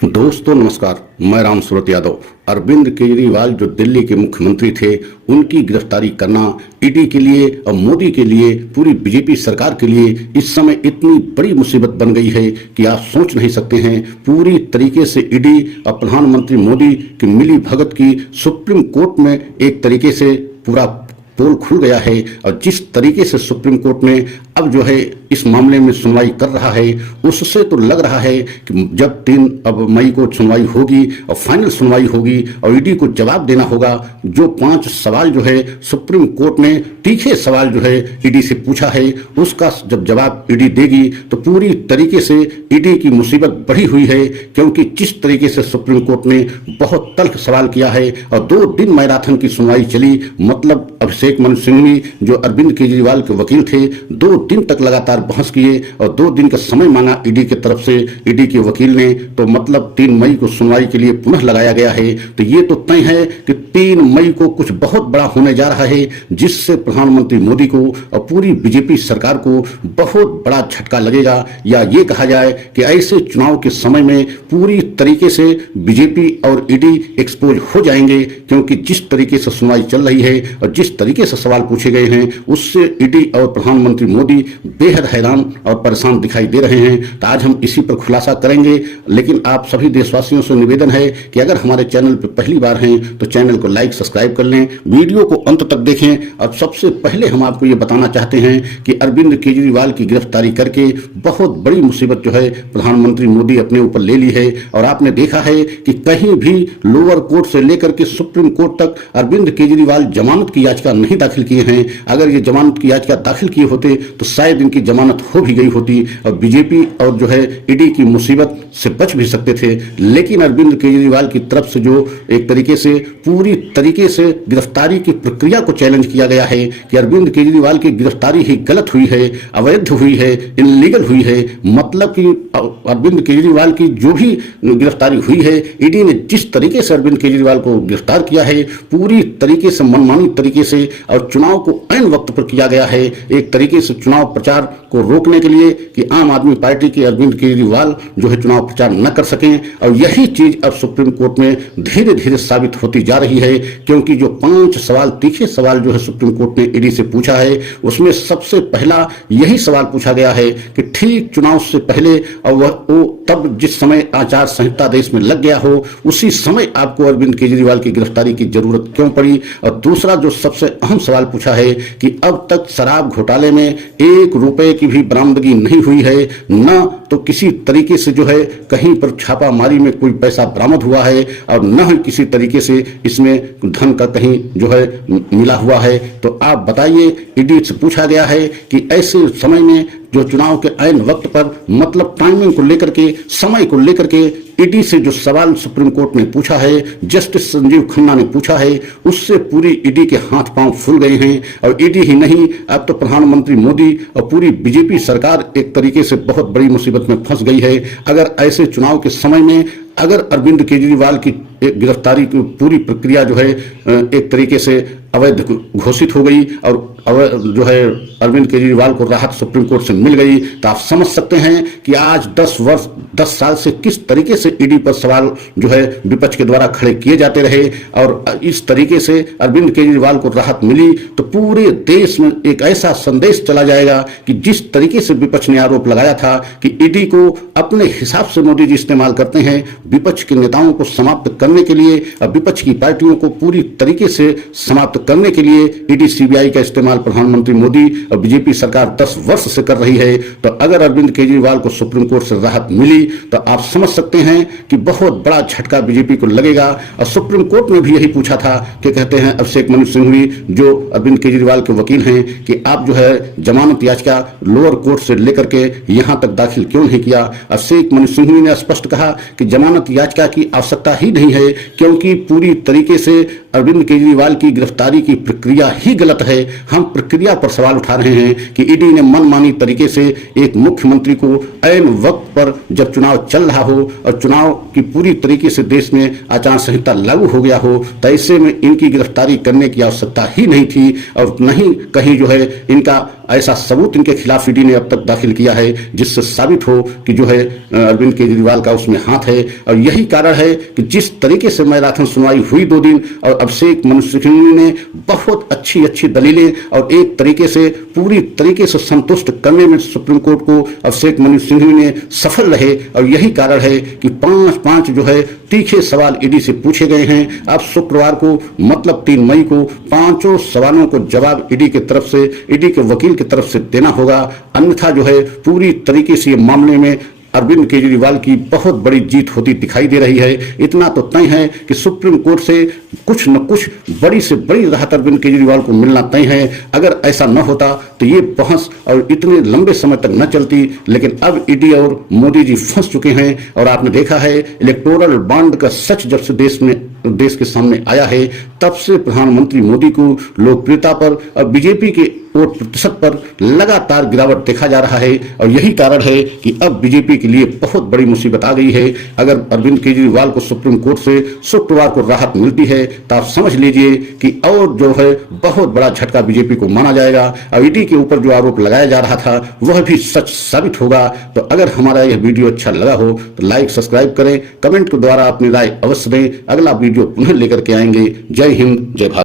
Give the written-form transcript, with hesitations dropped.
दोस्तों नमस्कार, मैं राम सूरत यादव। अरविंद केजरीवाल जो दिल्ली के मुख्यमंत्री थे, उनकी गिरफ्तारी करना ईडी के लिए और मोदी के लिए, पूरी बीजेपी सरकार के लिए इस समय इतनी बड़ी मुसीबत बन गई है कि आप सोच नहीं सकते हैं। पूरी तरीके से ईडी और प्रधानमंत्री मोदी की मिली भगत की सुप्रीम कोर्ट में एक तरीके से पूरा पोल खुल गया है। और जिस तरीके से सुप्रीम कोर्ट ने अब जो है इस मामले में सुनवाई कर रहा है, उससे तो लग रहा है कि जब 3 मई को सुनवाई होगी और फाइनल सुनवाई होगी और ईडी को जवाब देना होगा। जो 5 सवाल जो है सुप्रीम कोर्ट ने, तीखे सवाल जो है ईडी से पूछा है, उसका जब जवाब ईडी देगी तो पूरी तरीके से ईडी की मुसीबत बढ़ी हुई है। क्योंकि जिस तरीके से सुप्रीम कोर्ट ने बहुत तल्ख सवाल किया है और 2 दिन मैराथन की सुनवाई चली, मतलब अभिषेक मनु सिंघवी जो अरविंद केजरीवाल के वकील थे, 2 दिन तक लगातार बहस किए और 2 दिन का समय मांगा ईडी की तरफ से ईडी के वकील ने। तो मतलब 3 मई को सुनवाई के लिए पुनः लगाया गया है। तो ये तो तय है कि 3 मई को कुछ बहुत बड़ा होने जा रहा है, जिससे प्रधानमंत्री मोदी को और पूरी बीजेपी सरकार को बहुत बड़ा झटका लगेगा। या ये कहा जाए कि ऐसे चुनाव के समय में पूरी तरीके से बीजेपी और ईडी एक्सपोज हो जाएंगे। क्योंकि जिस तरीके से सुनवाई चल रही है और जिस तरीके से सवाल पूछे गए हैं, उससे ईडी और प्रधानमंत्री मोदी बेहद हैरान और परेशान दिखाई दे रहे हैं। तो आज हम इसी पर खुलासा करेंगे। लेकिन आप सभी देशवासियों से निवेदन है कि अगर हमारे चैनल पर पहली बार हैं तो चैनल को लाइक सब्सक्राइब कर लें, वीडियो को अंत तक देखें। और सबसे पहले हम आपको ये बताना चाहते हैं कि अरविंद केजरीवाल की गिरफ्तारी करके बहुत बड़ी मुसीबत जो है प्रधानमंत्री मोदी अपने ऊपर ले ली है। और आपने देखा है कि कहीं भी लोअर कोर्ट से लेकर के सुप्रीम कोर्ट तक अरविंद केजरीवाल जमानत की याचिका नहीं दाखिल किए हैं। अगर ये जमानत की याचिका दाखिल किए होते तो शायद इनकी जमानत हो भी गई होती और बीजेपी और जो है ईडी की मुसीबत से बच भी सकते थे। लेकिन अरविंद केजरीवाल की तरफ से जो एक तरीके से पूरी तरीके से गिरफ्तारी की प्रक्रिया को चैलेंज किया गया है कि अरविंद केजरीवाल की गिरफ्तारी ही गलत हुई है, अवैध हुई है, इनलीगल हुई है। मतलब कि अरविंद केजरीवाल की जो भी गिरफ्तारी हुई है, ईडी ने जिस तरीके से अरविंद केजरीवाल को गिरफ्तार किया है, पूरी तरीके से मनमानी तरीके से, और चुनाव को ऐन वक्त पर किया गया है एक तरीके से चुनाव प्रचार को रोकने के लिए कि आम आदमी पार्टी के अरविंद केजरीवाल जो है चुनाव प्रचार न कर सकें। और यही चीज अब सुप्रीम कोर्ट में धीरे धीरे साबित होती जा रही है। क्योंकि जो 5 सवाल, तीखे सवाल जो है सुप्रीम कोर्ट ने ईडी से पूछा है, उसमें सबसे पहला यही सवाल पूछा गया है कि ठीक चुनाव से पहले और वो तब जिस समय आचार संहिता देश में लग गया हो, उसी समय आपको अरविंद केजरीवाल की गिरफ्तारी की जरूरत क्यों पड़ी। और दूसरा जो सबसे अहम सवाल पूछा है कि अब तक शराब घोटाले में 1 रुपए की भी बरामदगी नहीं हुई है, न तो किसी तरीके से जो है कहीं पर छापामारी में कोई पैसा बरामद हुआ है और न ही किसी तरीके से इसमें धन का कहीं जो है मिला हुआ है। तो आप बताइए, ईडी से पूछा गया है कि ऐसे समय में जो चुनाव के ऐन वक्त पर, मतलब टाइमिंग को लेकर के, समय को लेकर के ईडी से जो सवाल सुप्रीम कोर्ट ने पूछा है, जस्टिस संजीव खन्ना ने पूछा है, उससे पूरी ईडी के हाथ पांव फूल गए हैं। और ईडी ही नहीं, अब तो प्रधानमंत्री मोदी और पूरी बीजेपी सरकार एक तरीके से बहुत बड़ी मुसीबत में फंस गई है। अगर ऐसे चुनाव के समय में अगर अरविंद केजरीवाल की गिरफ्तारी की पूरी प्रक्रिया जो है एक तरीके से अवैध घोषित हो गई और जो है अरविंद केजरीवाल को राहत सुप्रीम कोर्ट से मिल गई, तो आप समझ सकते हैं कि आज 10 साल से किस तरीके से ईडी पर सवाल जो है विपक्ष के द्वारा खड़े किए जाते रहे। और इस तरीके से अरविंद केजरीवाल को राहत मिली तो पूरे देश में एक ऐसा संदेश चला जाएगा कि जिस तरीके से विपक्ष ने आरोप लगाया था कि ईडी को अपने हिसाब से मोदी जी इस्तेमाल करते हैं विपक्ष के नेताओं को समाप्त करने के लिए और विपक्ष की पार्टियों को पूरी तरीके से समाप्त करने के लिए ईडी सीबीआई का इस्तेमाल प्रधानमंत्री मोदी और बीजेपी सरकार 10 वर्ष से कर रही है। तो अगर अरविंद केजरीवाल को सुप्रीम कोर्ट से राहत मिली तो आप समझ सकते हैं कि बहुत बड़ा झटका बीजेपी को लगेगा। और सुप्रीम कोर्ट ने भी यही पूछा था कि कहते हैं अभिषेक मनु सिंघवी जो अरविंद केजरीवाल के वकील हैं कि आप जो है जमानत याचिका लोअर कोर्ट से लेकर के यहां तक दाखिल क्यों नहीं किया। अभिषेक मनु सिंघवी ने स्पष्ट कहा कि जमानत याचिका की आवश्यकता ही नहीं है, क्योंकि पूरी तरीके से अरविंद केजरीवाल की गिरफ्तारी की प्रक्रिया ही गलत है। हम प्रक्रिया पर सवाल उठा रहे हैं कि ईडी ने मनमानी तरीके से एक मुख्यमंत्री को ऐन वक्त पर, जब चुनाव चल रहा हो और चुनाव की पूरी तरीके से देश में आचार संहिता लागू हो गया हो, तो ऐसे में इनकी गिरफ्तारी करने की आवश्यकता ही नहीं थी। और नहीं कहीं जो है इनका ऐसा सबूत इनके खिलाफ ईडी ने अब तक दाखिल किया है जिससे साबित हो कि जो है अरविंद केजरीवाल का उसमें हाथ है। और यही कारण है कि जिस तरीके से मैराथन सुनवाई हुई 2 दिन और अभिषेक मनु सिंघवी ने बहुत अच्छी दलीलें और एक तरीके से पूरी तरीके से संतुष्ट करने में सुप्रीम कोर्ट को अभिषेक मनु सिंघवी ने सफल रहे। और यही कारण है कि 5 जो है तीखे सवाल ईडी से पूछे गए हैं। अब शुक्रवार को मतलब 3 मई को 5 सवालों को जवाब ईडी की तरफ से, ईडी के वकील की तरफ से देना होगा। अन्यथा जो है पूरी तरीके से मामले में अरविंद केजरीवाल की बहुत बड़ी जीत होती दिखाई दे रही है। इतना तो तय है कि सुप्रीम कोर्ट से कुछ न कुछ बड़ी से बड़ी राहत अरविंद केजरीवाल को मिलना तय है। अगर ऐसा न होता तो ये बहस और इतने लंबे समय तक न चलती। लेकिन अब ईडी और मोदी जी फंस चुके हैं। और आपने देखा है इलेक्टोरल बॉन्ड का सच जब से देश के सामने आया है, तब से प्रधानमंत्री मोदी को लोकप्रियता पर और बीजेपी के वोट प्रतिशत पर लगातार गिरावट देखा जा रहा है। और यही कारण है कि अब बीजेपी के लिए बहुत बड़ी मुसीबत आ गई है। अगर अरविंद केजरीवाल को सुप्रीम कोर्ट से शुक्रवार को राहत मिलती है तो आप समझ लीजिए कि और जो है बहुत बड़ा झटका बीजेपी को माना जाएगा। और ईडी के ऊपर जो आरोप लगाया जा रहा था वह भी सच साबित होगा। तो अगर हमारा यह वीडियो अच्छा लगा हो तो लाइक सब्सक्राइब करें, कमेंट के द्वारा अपनी राय अवश्य दें। अगला वीडियो पुनः लेकर के आएंगे। जय हिंद, जय भारत।